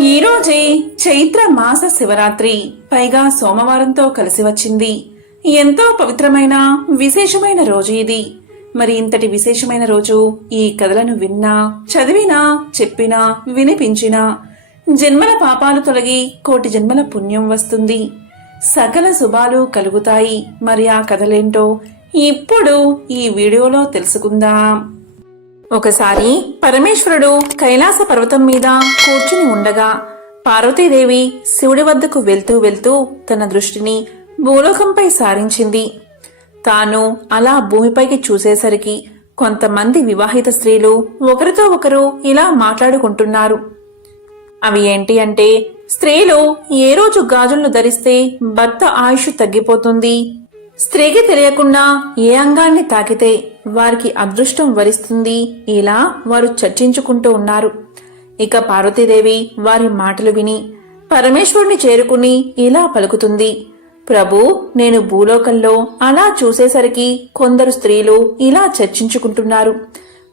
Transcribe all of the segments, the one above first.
ఈరోజే చైత్ర మాస శివరాత్రి. పైగా సోమవారంతో కలిసి వచ్చింది. ఎంతో పవిత్రమైన విశేషమైన రోజు ఇది. మరి ఇంతటి విశేషమైన రోజు ఈ కథలను విన్నా చదివినా చెప్పినా వినిపించినా జన్మల పాపాలు తొలగి కోటి జన్మల పుణ్యం వస్తుంది. సకల శుభాలు కలుగుతాయి. మరి ఆ కథలేంటో ఇప్పుడు ఈ వీడియోలో తెలుసుకుందాం. ఒకసారి పరమేశ్వరుడు కైలాస పర్వతం మీద కూర్చుని ఉండగా పార్వతీదేవి శివుడి వద్దకు వెళ్తూ వెళ్తూ తన దృష్టిని భూలోకంపై సారించింది. తాను అలా భూమిపైకి చూసేసరికి కొంతమంది వివాహిత స్త్రీలు ఒకరితో ఒకరు ఇలా మాట్లాడుకుంటున్నారు. అవి ఏంటి అంటే స్త్రీలు ఏ రోజు గాజులను ధరిస్తే భర్త ఆయుష్ తగ్గిపోతుంది? స్త్రీకి తెలియకుండా ఏ అంగాన్ని తాకితే వారికి అదృష్టం వరిస్తుంది ఇలా వారు చర్చించుకుంటూ ఉన్నారు. ఇక పార్వతీదేవి వారి మాటలు విని పరమేశ్వరుని చేరుకుని ఇలా పలుకుతుంది. ప్రభు నేను భూలోకంలో అలా చూసేసరికి కొందరు స్త్రీలు ఇలా చర్చించుకుంటున్నారు.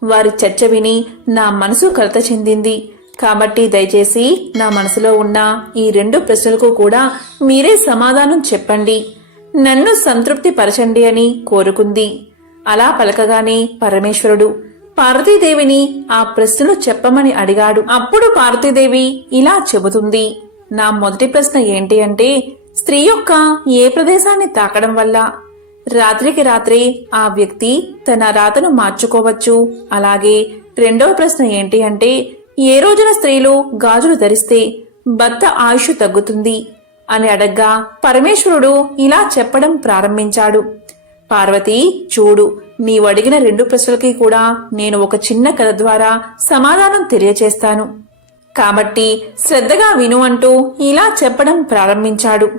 వారి చర్చ విని నా మనసు కలత చెందింది. కాబట్టి దయచేసి నా మనసులో ఉన్న ఈ రెండు ప్రశ్నలకు కూడా మీరే సమాధానం చెప్పండి. నన్ను సంతృప్తి పరచండి అని కోరుకుంది. అలా పలకగానే పరమేశ్వరుడు పార్వతీదేవిని ఆ ప్రశ్నలు చెప్పమని అడిగాడు. అప్పుడు పార్వతీదేవి ఇలా చెబుతుంది నా మొదటి ప్రశ్న ఏంటి అంటే స్త్రీ యొక్క ఏ ప్రదేశాన్ని తాకడం వల్ల? రాత్రికి రాత్రే ఆ వ్యక్తి తన రాతను మార్చుకోవచ్చు. అలాగే రెండవ ప్రశ్న ఏంటి అంటే ఏ రోజున స్త్రీలు గాజులు ధరిస్తే భర్త ఆయుష్ తగ్గుతుంది? అని అడగ్గా పరమేశ్వరుడు ఇలా చెప్పడం ప్రారంభించాడు. పార్వతి చూడు నీవు అడిగిన రెండు ప్రశ్నలకి కూడా నేను ఒక చిన్న కథ ద్వారా సమాధానం తెలియచేస్తాను. కాబట్టి శ్రద్ధగా విను అంటూ ఇలా చెప్పడం ప్రారంభించాడు.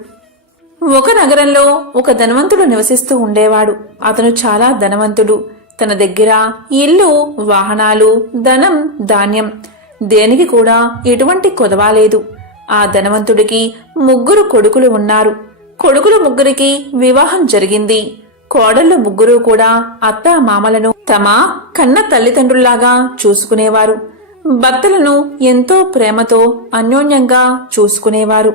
ఒక నగరంలో ఒక ధనవంతుడు నివసిస్తూ ఉండేవాడు. అతను చాలా ధనవంతుడు. తన దగ్గర ఇల్లు వాహనాలు ధనం ధాన్యం. దేనికి కూడా ఎటువంటి కొదవాలేదు. ఆ ధనవంతుడికి ముగ్గురు కొడుకులు ఉన్నారు. కొడుకులు ముగ్గురికి వివాహం జరిగింది. కోడళ్ళు ముగ్గురు కూడా అత్త మామలను తమ కన్న తల్లిదండ్రుల్లాగా చూసుకునేవారు. భర్తలను ఎంతో ప్రేమతో అన్యోన్యంగా చూసుకునేవారు.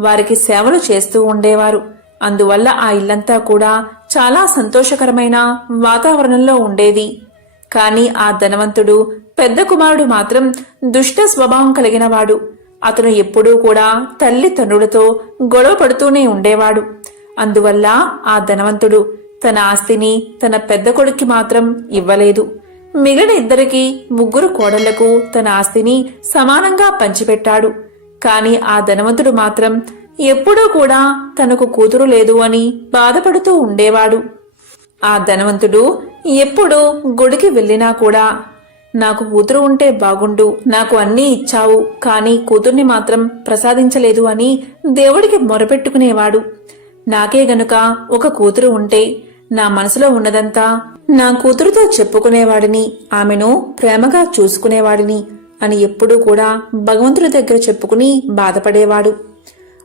వారికి సేవలు చేస్తూ ఉండేవారు. అందువల్ల ఆ ఇల్లంతా కూడా చాలా సంతోషకరమైన వాతావరణంలో ఉండేది. కాని ఆ ధనవంతుడు పెద్ద కుమారుడు మాత్రం దుష్ట స్వభావం కలిగినవాడు. అతను ఎప్పుడూ కూడా తల్లి తండ్రులతో గొడవ పడుతూనే ఉండేవాడు. అందువల్ల ఆ ధనవంతుడు తన ఆస్తిని తన పెద్ద కొడుక్కి మాత్రం ఇవ్వలేదు. మిగిలిన ఇద్దరికి ముగ్గురు కోడళ్ళకు తన ఆస్తిని సమానంగా పంచిపెట్టాడు. కాని ఆ ధనవంతుడు మాత్రం ఎప్పుడూ కూడా తనకు కూతురు లేదు అని బాధపడుతూ ఉండేవాడు. ఆ ధనవంతుడు ఎప్పుడు గుడికి వెళ్ళినా కూడా నాకు కూతురు ఉంటే బాగుండు నాకు అన్నీ ఇచ్చావు కానీ కూతుర్ని మాత్రం ప్రసాదించలేదు అని దేవుడికి మొరపెట్టుకునేవాడు. నాకే గనుక ఒక కూతురు ఉంటే నా మనసులో ఉన్నదంతా నా కూతురుతో చెప్పుకునేవాడిని ఆమెను ప్రేమగా చూసుకునేవాడిని అని ఎప్పుడూ కూడా భగవంతుడి దగ్గర చెప్పుకుని బాధపడేవాడు.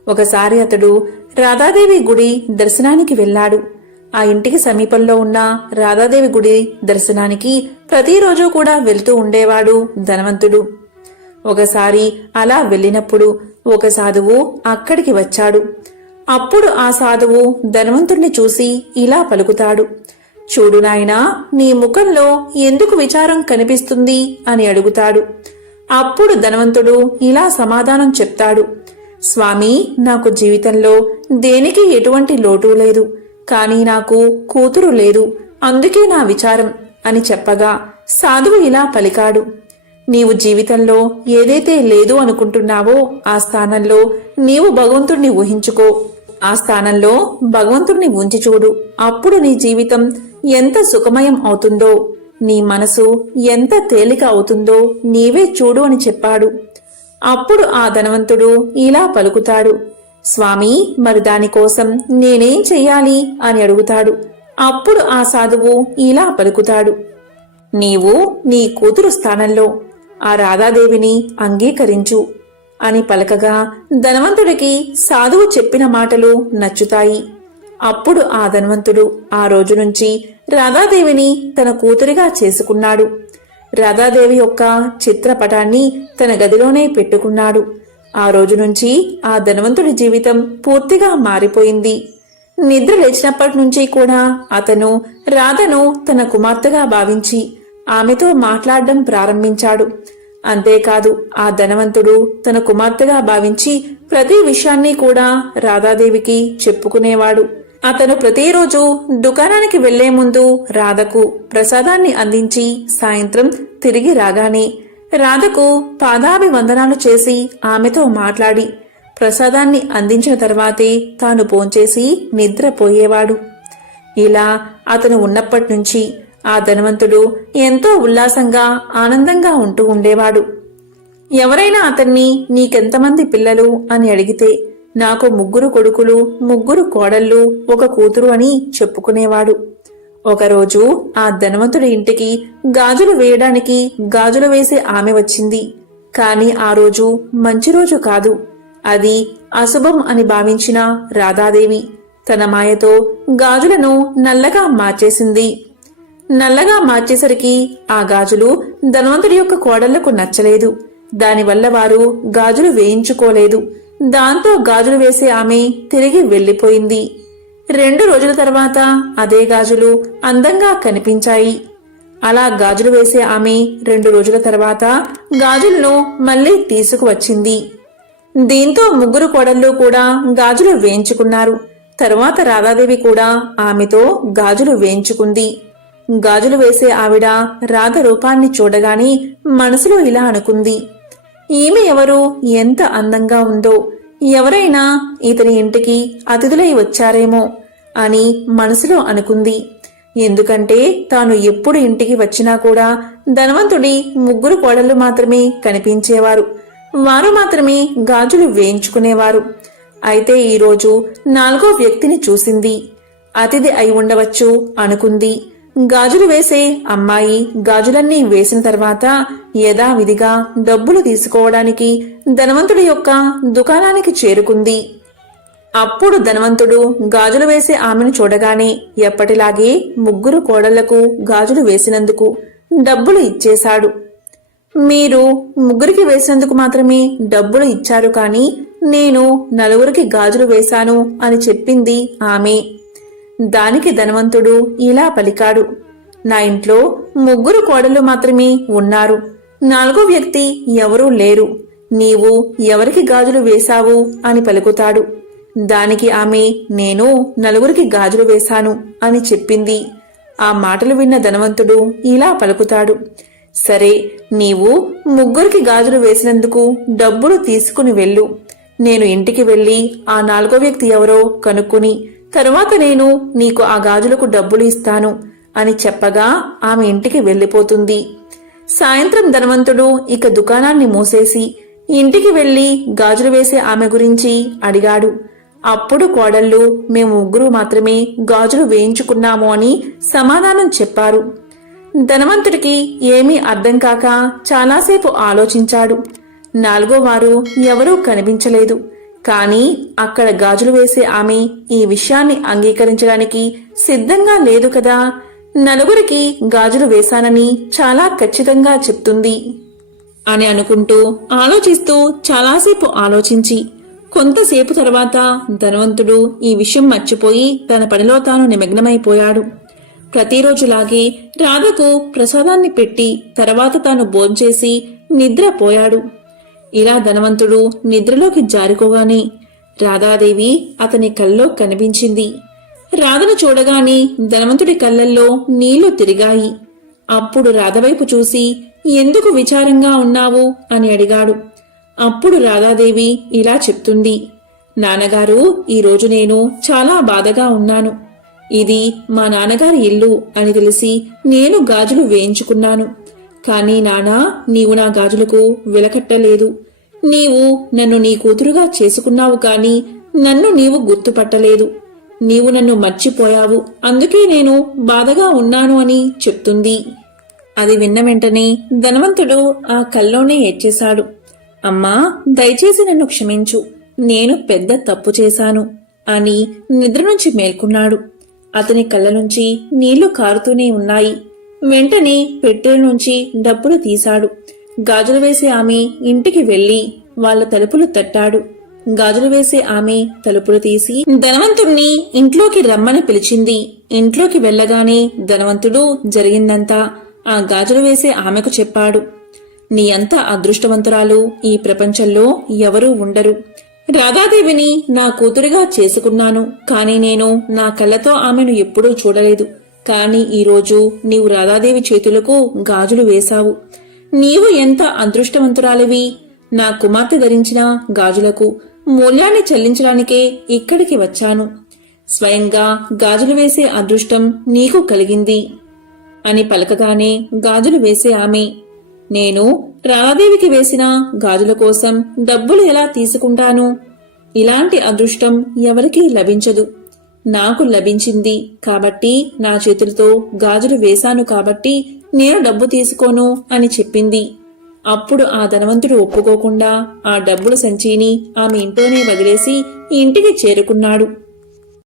ఒకసారి అతడు రాధాదేవి గుడి దర్శనానికి వెళ్ళాడు. ఆ ఇంటికి సమీపంలో ఉన్న రాధాదేవి గుడి దర్శనానికి ప్రతిరోజు కూడా వెళ్తూ ఉండేవాడు ధనవంతుడు. ఒకసారి అలా వెళ్ళినప్పుడు ఒక సాధువు అక్కడికి వచ్చాడు. అప్పుడు ఆ సాధువు ధనవంతుణ్ణి చూసి ఇలా పలుకుతాడు. చూడు నాయనా నీ ముఖంలో ఎందుకు విచారం కనిపిస్తుంది? అని అడుగుతాడు. అప్పుడు ధనవంతుడు ఇలా సమాధానం చెప్తాడు. స్వామి నాకు జీవితంలో దేనికి ఎటువంటి లోటు లేదు. కానీ నాకు కూతురు లేదు. అందుకే నా విచారం అని చెప్పగా సాధువు ఇలా పలికాడు. నీవు జీవితంలో ఏదైతే లేదు అనుకుంటున్నావో ఆ స్థానంలో నీవు భగవంతుణ్ణి ఊహించుకో. ఆ స్థానంలో భగవంతుణ్ణి ఉంచి చూడు. అప్పుడు నీ జీవితం ఎంత సుఖమయం అవుతుందో నీ మనసు ఎంత తేలిక అవుతుందో నీవే చూడు అని చెప్పాడు. అప్పుడు ఆ ధనవంతుడు ఇలా పలుకుతాడు. స్వామి మరి దానికోసం నేనేం చెయ్యాలి? అని అడుగుతాడు. అప్పుడు ఆ సాధువు ఇలా పలుకుతాడు. నీవు నీ కూతురు స్థానంలో ఆ రాధాదేవిని అంగీకరించు అని పలకగా ధనవంతుడికి సాధువు చెప్పిన మాటలు నచ్చుతాయి. అప్పుడు ఆ ధనవంతుడు ఆ రోజు నుంచి రాధాదేవిని తన కూతురిగా చేసుకున్నాడు. రాధాదేవి యొక్క చిత్రపటాన్ని తన గదిలోనే పెట్టుకున్నాడు. ఆ రోజు నుంచి ఆ ధనవంతుడి జీవితం పూర్తిగా మారిపోయింది. నిద్ర లేచినప్పటి నుంచి కూడా అతను రాధను తన కుమార్తెగా భావించి ఆమెతో మాట్లాడడం ప్రారంభించాడు. అంతేకాదు ఆ ధనవంతుడు తన కుమార్తెగా భావించి ప్రతి విషయాన్ని కూడా రాధాదేవికి చెప్పుకునేవాడు. అతను ప్రతిరోజు దుకాణానికి వెళ్ళే ముందు రాధకు ప్రసాదాన్ని అందించి సాయంత్రం తిరిగి రాగానే రాధకు పాదాభివందనాలు చేసి ఆమెతో మాట్లాడి ప్రసాదాన్ని అందించిన తర్వాతే తాను పోంచేసి నిద్రపోయేవాడు. ఇలా అతను ఉన్నప్పటి నుంచి ఆ ధనవంతుడు ఎంతో ఉల్లాసంగా ఆనందంగా ఉంటూ ఉండేవాడు. ఎవరైనా అతన్ని నీకెంతమంది పిల్లలు? అని అడిగితే నాకు ముగ్గురు కొడుకులు ముగ్గురు కోడళ్ళు ఒక కూతురు అని చెప్పుకునేవాడు. ఒకరోజు ఆ ధనవంతుడి ఇంటికి గాజులు వేయడానికి గాజులు వేసే ఆమె వచ్చింది. కాని ఆ రోజు మంచి రోజు కాదు. అది అశుభం అని భావించిన రాధాదేవి తన మాయతో గాజులను నల్లగా మార్చేసింది. నల్లగా మార్చేసరికి ఆ గాజులు ధనవంతుడి యొక్క కోడళ్ళకు నచ్చలేదు. దానివల్ల వారు గాజులు వేయించుకోలేదు. దాంతో గాజులు వేసే ఆమె తిరిగి వెళ్ళిపోయింది రెండు రోజుల తర్వాత అదే గాజులు అందంగా కనిపించాయి. అలా గాజులు వేసే ఆమె రెండు రోజుల తర్వాత గాజులను మళ్ళీ తీసుకువచ్చింది. దీంతో ముగ్గురు కోడళ్ళు కూడా గాజులు వేయించుకున్నారు. తరువాత రాధాదేవి కూడా ఆమెతో గాజులు వేయించుకుంది. గాజులు వేసే ఆవిడ రాధ రూపాన్ని చూడగానే మనసులో ఇలా అనుకుంది. ఈమె ఎవరు? ఎంత అందంగా ఉందో! ఎవరైనా ఇతని ఇంటికి అతిథులై వచ్చారేమో అని మనసులో అనుకుంది. ఎందుకంటే తాను ఎప్పుడు ఇంటికి వచ్చినా కూడా ధనవంతుడి ముగ్గురు కోడళ్ళు మాత్రమే కనిపించేవారు. వారు మాత్రమే గాజులు వేయించుకునేవారు. అయితే ఈరోజు నాలుగో వ్యక్తిని చూసింది. అతిథి అయి ఉండవచ్చు అనుకుంది. గాజులు వేసే అమ్మాయి గాజులన్నీ వేసిన తర్వాత యథావిధిగా డబ్బులు తీసుకోవడానికి ధనవంతుడి యొక్క దుకాణానికి చేరుకుంది. అప్పుడు ధనవంతుడు గాజులు వేసే ఆమెను చూడగానే ఎప్పటిలాగే ముగ్గురు కోడళ్ళకు గాజులు వేసినందుకు డబ్బులు ఇచ్చేశాడు. మీరు ముగ్గురికి వేసినందుకు మాత్రమే డబ్బులు ఇచ్చారు కానీ నేను నలుగురికి గాజులు వేశాను అని చెప్పింది ఆమె. దానికి ధనవంతుడు ఇలా పలికాడు. నా ఇంట్లో ముగ్గురు కోడలు మాత్రమే ఉన్నారు. నాలుగో వ్యక్తి ఎవరూ లేరు. నీవు ఎవరికి గాజులు వేశావు అని పలుకుతాడు. దానికి ఆమె నేను నలుగురికి గాజులు వేశాను అని చెప్పింది. ఆ మాటలు విన్న ధనవంతుడు ఇలా పలుకుతాడు. సరే నీవు ముగ్గురికి గాజులు వేసినందుకు డబ్బులు తీసుకుని వెళ్ళు. నేను ఇంటికి వెళ్ళి ఆ నాలుగో వ్యక్తి ఎవరో కనుక్కుని తరువాత నేను నీకు ఆ గాజులకు డబ్బులు ఇస్తాను అని చెప్పగా ఆమె ఇంటికి వెళ్ళిపోతుంది. సాయంత్రం ధనవంతుడు ఇక దుకాణాన్ని మూసేసి ఇంటికి వెళ్ళి గాజులు వేసే ఆమె గురించి అడిగాడు. అప్పుడు కోడళ్ళు మేము ముగ్గురు మాత్రమే గాజులు వేయించుకున్నాము అని సమాధానం చెప్పారు. ధనవంతుడికి ఏమీ అర్థం కాక చాలాసేపు ఆలోచించాడు. నాలుగో వారు ఎవరూ కనిపించలేదు. కానీ అక్కడ గాజులు వేసే ఆమె ఈ విషయాన్ని అంగీకరించడానికి సిద్ధంగా లేదు కదా. నలుగురికి గాజులు వేశానని చాలా ఖచ్చితంగా చెప్తుంది. అని అనుకుంటూ ఆలోచిస్తూ చాలాసేపు ఆలోచించి కొంతసేపు తర్వాత ధనవంతుడు ఈ విషయం మర్చిపోయి తన పనిలో తాను నిమగ్నమైపోయాడు. ప్రతిరోజులాగే రాధకు ప్రసాదాన్ని పెట్టి తర్వాత తాను భోంచేసి నిద్రపోయాడు. ఇలా ధనవంతుడు నిద్రలోకి జారుకోగానే రాధాదేవి అతని కల్లో కనిపించింది. రాధను చూడగానే ధనవంతుడి కళ్ళల్లో నీళ్ళు తిరిగాయి. అప్పుడు రాధవైపు చూసి ఎందుకు విచారంగా ఉన్నావు? అని అడిగాడు. అప్పుడు రాధాదేవి ఇలా చెప్తుంది నాన్నగారు ఈరోజు నేను చాలా బాధగా ఉన్నాను. ఇది మా నాన్నగారి ఇల్లు అని తెలిసి నేను గాజులు వేయించుకున్నాను. కానీ నానా నీవు నా గాజులకు వెలకట్టలేదు. నీవు నన్ను నీ కూతురుగా చేసుకున్నావు కాని నన్ను నీవు గుర్తుపట్టలేదు. నీవు నన్ను మర్చిపోయావు. అందుకే నేను బాధగా ఉన్నాను అని చెప్తుంది. అది విన్న వెంటనే ధనవంతుడు ఆ కల్లోనే ఏడ్చేశాడు. అమ్మా దయచేసి నన్ను క్షమించు. నేను పెద్ద తప్పు చేశాను అని నిద్ర నుంచి మేల్కొన్నాడు. అతని కళ్ళ నుంచి నీళ్ళు కారుతూనే ఉన్నాయి. వెంటనే పెట్టెల నుంచి డబ్బులు తీశాడు. గాజులు వేసే ఆమె ఇంటికి వెళ్ళి వాళ్ళ తలుపులు తట్టాడు. గాజులు వేసే ఆమె తలుపులు తీసి ధనవంతుణ్ణి ఇంట్లోకి రమ్మని పిలిచింది. ఇంట్లోకి వెళ్ళగానే ధనవంతుడు జరిగిందంతా ఆ గాజులు వేసే ఆమెకు చెప్పాడు. నీ అంత అదృష్టవంతురాలు ఈ ప్రపంచంలో ఎవరూ ఉండరు. రాధాదేవిని నా కూతురిగా చేసుకున్నాను. కానీ నేను నా కళ్ళతో ఆమెను ఎప్పుడూ చూడలేదు. కాని ఈరోజు నీవు రాధాదేవి చేతులకు గాజులు వేశావు. నీవు ఎంత అదృష్టవంతురాలివి? నా కుమార్తె ధరించిన గాజులకు మూల్యాన్ని చెల్లించడానికే ఇక్కడికి వచ్చాను. స్వయంగా గాజులు వేసే అదృష్టం నీకు కలిగింది. అని పలకగానే గాజులు వేసే ఆమె నేను రాధాదేవికి వేసిన గాజుల కోసం డబ్బులు ఎలా తీసుకుంటాను? ఇలాంటి అదృష్టం ఎవరికీ లభించదు. నాకు లభించింది కాబట్టి నా చేతులతో గాజులు వేశాను కాబట్టి నేను డబ్బు తీసుకోను అని చెప్పింది. అప్పుడు ఆ ధనవంతుడు ఒప్పుకోకుండా ఆ డబ్బుల సంచిని ఆమె ఇంట్లోనే వదిలేసి ఇంటికి చేరుకున్నాడు.